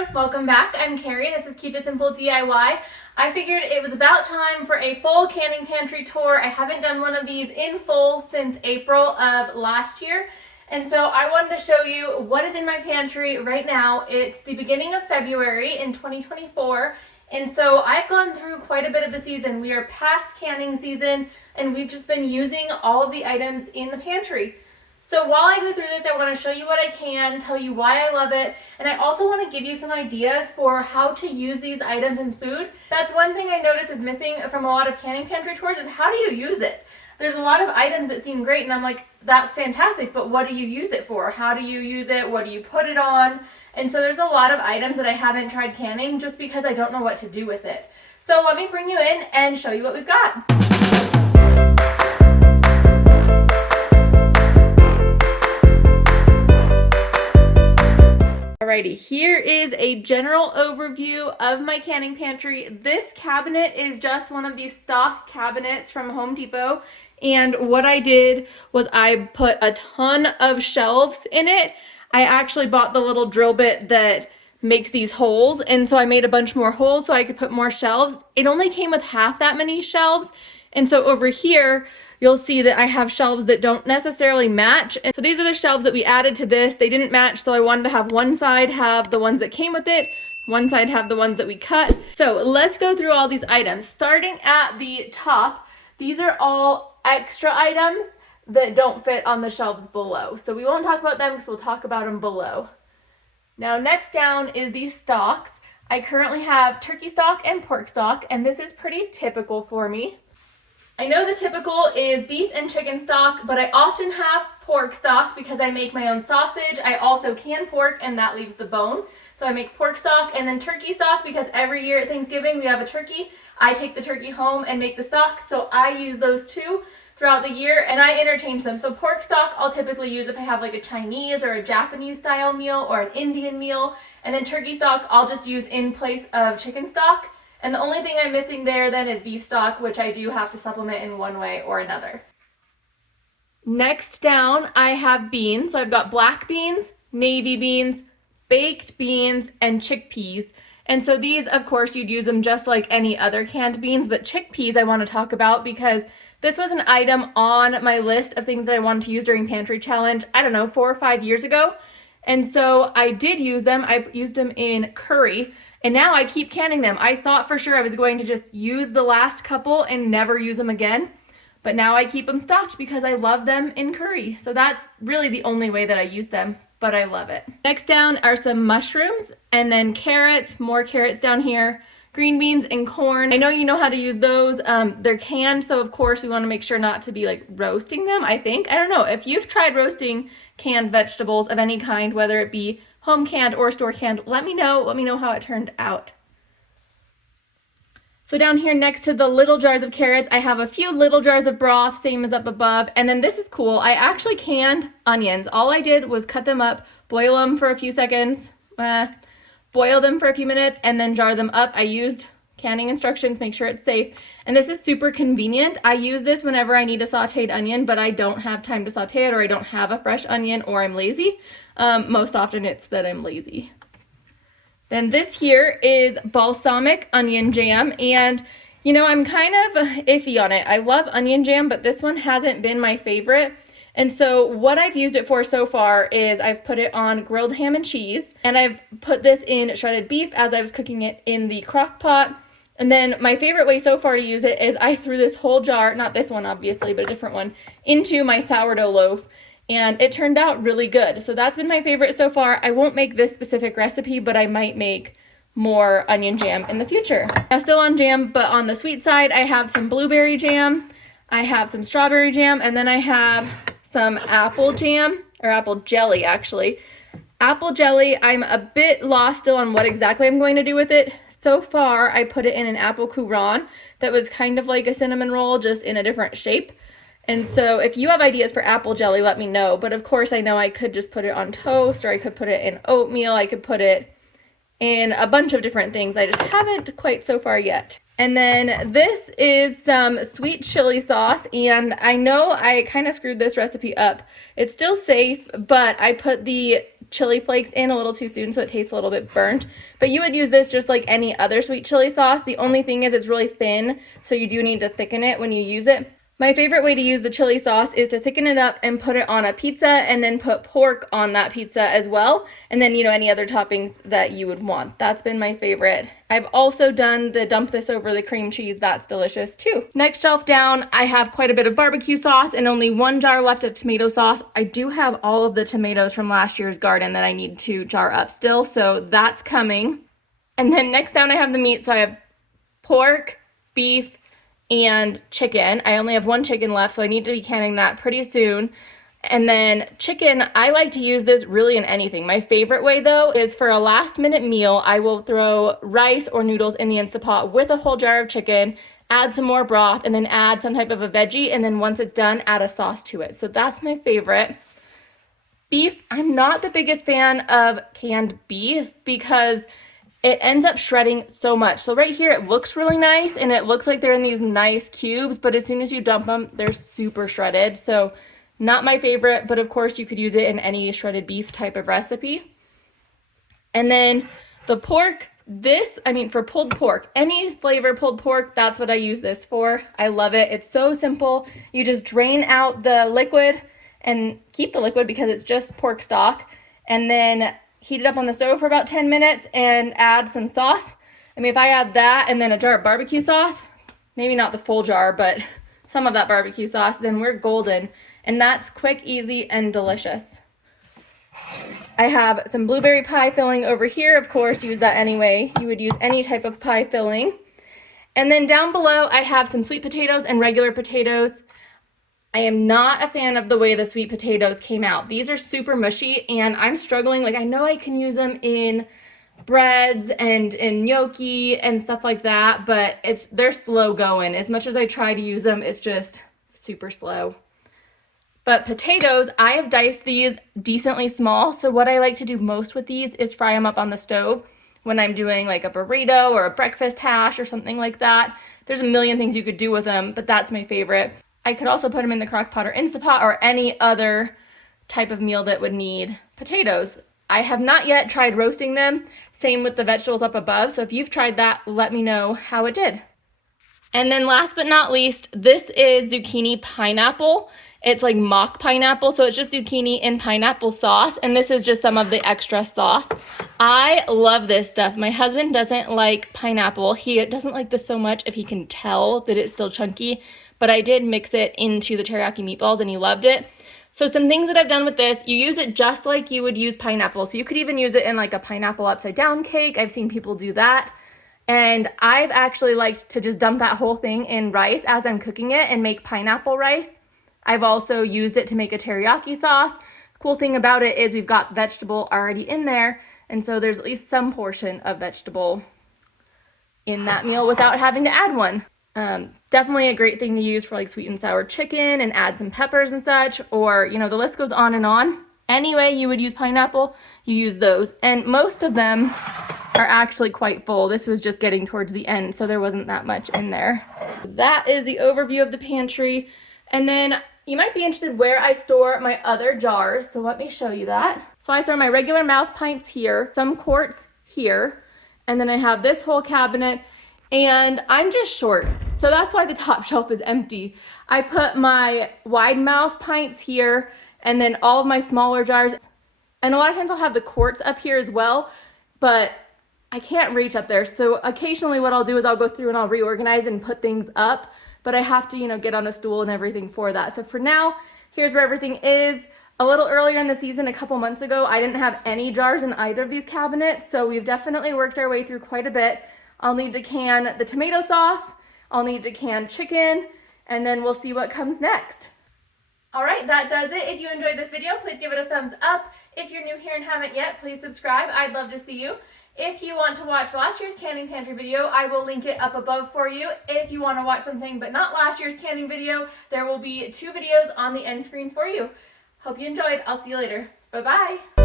everyone, welcome back. I'm Carrie. This is Keep It Simple DIY. I figured it was about time for a full canning pantry tour. I haven't done one of these in full since April of last year. And so I wanted to show you what is in my pantry right now. It's the beginning of February in 2024. And so I've gone through quite a bit of the season. We are past canning season and we've just been using all of the items in the pantry. So while I go through this, I want to show you what I can, tell you why I love it, and I also want to give you some ideas for how to use these items in food. That's one thing I notice is missing from a lot of canning pantry tours is how do you use it? There's a lot of items that seem great and I'm like, that's fantastic, but what do you use it for? How do you use it? What do you put it on? And so there's a lot of items that I haven't tried canning just because I don't know what to do with it. So let me bring you in and show you what we've got. Alrighty, here is a general overview of my canning pantry. This cabinet is just one of these stock cabinets from Home Depot, and what I did was I put a ton of shelves in it. I actually bought the little drill bit that makes these holes, and so I made a bunch more holes so I could put more shelves. It only came with half that many shelves, and so over here you'll see that I have shelves that don't necessarily match. And so these are the shelves that we added to this. They didn't match, so I wanted to have one side have the ones that came with it, one side have the ones that we cut. So let's go through all these items. Starting at the top, these are all extra items that don't fit on the shelves below. So we won't talk about them because we'll talk about them below. Now next down is these stocks. I currently have turkey stock and pork stock, and this is pretty typical for me. I know the typical is beef and chicken stock, but I often have pork stock because I make my own sausage. I also can pork and that leaves the bone. So I make pork stock and then turkey stock because every year at Thanksgiving we have a turkey. I take the turkey home and make the stock, so I use those two throughout the year and I interchange them. So pork stock I'll typically use if I have like a Chinese or a Japanese style meal or an Indian meal, and then turkey stock I'll just use in place of chicken stock. And the only thing I'm missing there then is beef stock, which I do have to supplement in one way or another. Next down, I have beans. So I've got black beans, navy beans, baked beans, and chickpeas. And so these, of course, you'd use them just like any other canned beans, but chickpeas I want to talk about because this was an item on my list of things that I wanted to use during Pantry Challenge, I don't know, 4 or 5 years ago. And so I did use them. I used them in curry. And now I keep canning them. I thought for sure I was going to just use the last couple and never use them again. But now I keep them stocked because I love them in curry. So that's really the only way that I use them, but I love it. Next down are some mushrooms and then carrots, more carrots down here, green beans and corn. I know you know how to use those. They're canned, so of course we want to make sure not to be like roasting them, I think. I don't know. If you've tried roasting canned vegetables of any kind, whether it be home canned or store canned, let me know how it turned out. So down here next to the little jars of carrots, I have a few little jars of broth, same as up above. And then this is cool. I actually canned onions. All I did was cut them up, boil them for a few seconds, boil them for a few minutes, and then jar them up. I used canning instructions, make sure it's safe. And this is super convenient. I use this whenever I need a sauteed onion, but I don't have time to saute it, or I don't have a fresh onion, or I'm lazy. Most often it's that I'm lazy. Then this here is balsamic onion jam, and you know, I'm kind of iffy on it. I love onion jam, but this one hasn't been my favorite. And so what I've used it for so far is I've put it on grilled ham and cheese, and I've put this in shredded beef as I was cooking it in the crock pot. And then my favorite way so far to use it is I threw this whole jar, not this one obviously, but a different one, into my sourdough loaf. And it turned out really good. So that's been my favorite so far. I won't make this specific recipe, but I might make more onion jam in the future. Now still on jam, but on the sweet side, I have some blueberry jam, I have some strawberry jam, and then I have some apple jam, or apple jelly actually. Apple jelly, I'm a bit lost still on what exactly I'm going to do with it. So far, I put it in an apple couronne that was kind of like a cinnamon roll, just in a different shape. And so if you have ideas for apple jelly, let me know. But of course, I know I could just put it on toast, or I could put it in oatmeal. I could put it in a bunch of different things. I just haven't quite so far yet. And then this is some sweet chili sauce, and I know I kind of screwed this recipe up. It's still safe, but I put the chili flakes in a little too soon, so it tastes a little bit burnt. But you would use this just like any other sweet chili sauce. The only thing is it's really thin, so you do need to thicken it when you use it. My favorite way to use the chili sauce is to thicken it up and put it on a pizza, and then put pork on that pizza as well. And then, you know, any other toppings that you would want. That's been my favorite. I've also done the dump this over the cream cheese. That's delicious too. Next shelf down, I have quite a bit of barbecue sauce and only one jar left of tomato sauce. I do have all of the tomatoes from last year's garden that I need to jar up still, so that's coming. And then next down I have the meat. So I have pork, beef, and chicken. I only have one chicken left, so I need to be canning that pretty soon. And then chicken, I like to use this really in anything. My favorite way though is for a last minute meal, I will throw rice or noodles in the Instant Pot with a whole jar of chicken, add some more broth, and then add some type of a veggie, and then once it's done, add a sauce to it. So that's my favorite. Beef, I'm not the biggest fan of canned beef because it ends up shredding so much. So right here, it looks really nice, and it looks like they're in these nice cubes, but as soon as you dump them, they're super shredded. So not my favorite, but of course you could use it in any shredded beef type of recipe. And then the pork, for pulled pork, any flavor pulled pork, that's what I use this for. I love it. It's so simple. You just drain out the liquid and keep the liquid because it's just pork stock, and then heat it up on the stove for about 10 minutes and add some sauce. I mean, if I add that and then a jar of barbecue sauce, maybe not the full jar, but some of that barbecue sauce, then we're golden. And that's quick, easy, and delicious. I have some blueberry pie filling over here. Of course, use that anyway. You would use any type of pie filling. And then down below, I have some sweet potatoes and regular potatoes. I am not a fan of the way the sweet potatoes came out. These are super mushy, and I'm struggling. Like, I know I can use them in breads and in gnocchi and stuff like that, but they're slow going. As much as I try to use them, it's just super slow. But potatoes, I have diced these decently small, so what I like to do most with these is fry them up on the stove when I'm doing like a burrito or a breakfast hash or something like that. There's a million things you could do with them, but that's my favorite. I could also put them in the crock pot or Instant Pot or any other type of meal that would need potatoes. I have not yet tried roasting them. Same with the vegetables up above. So if you've tried that, let me know how it did. And then last but not least, this is zucchini pineapple. It's like mock pineapple, so it's just zucchini in pineapple sauce, and this is just some of the extra sauce. I love this stuff. My husband doesn't like pineapple. He doesn't like this so much if he can tell that it's still chunky, but I did mix it into the teriyaki meatballs and he loved it. So some things that I've done with this, you use it just like you would use pineapple. So you could even use it in like a pineapple upside down cake. I've seen people do that. And I've actually liked to just dump that whole thing in rice as I'm cooking it and make pineapple rice. I've also used it to make a teriyaki sauce. Cool thing about it is we've got vegetable already in there, and so there's at least some portion of vegetable in that meal without having to add one. Definitely a great thing to use for like sweet and sour chicken and add some peppers and such, or you know, the list goes on and on. Anyway, you would use pineapple, you use those, and most of them are actually quite full. This was just getting towards the end, so there wasn't that much in there. That is the overview of the pantry. And then you might be interested where I store my other jars, so let me show you that. So I store my regular mouth pints here, some quarts here, and then I have this whole cabinet, and I'm just short, so that's why the top shelf is empty. I put my wide mouth pints here, and then all of my smaller jars, and a lot of times I'll have the quarts up here as well, but I can't reach up there, so occasionally what I'll do is I'll go through and I'll reorganize and put things up, but I have to, you know, get on a stool and everything for that. So for now, here's where everything is. A little earlier in the season, a couple months ago, I didn't have any jars in either of these cabinets, so we've definitely worked our way through quite a bit. I'll need to can the tomato sauce, I'll need to can chicken, and then we'll see what comes next. All right, that does it. If you enjoyed this video, please give it a thumbs up. If you're new here and haven't yet, please subscribe. I'd love to see you. If you want to watch last year's canning pantry video, I will link it up above for you. If you want to watch something but not last year's canning video, there will be 2 videos on the end screen for you. Hope you enjoyed. I'll see you later. Bye-bye.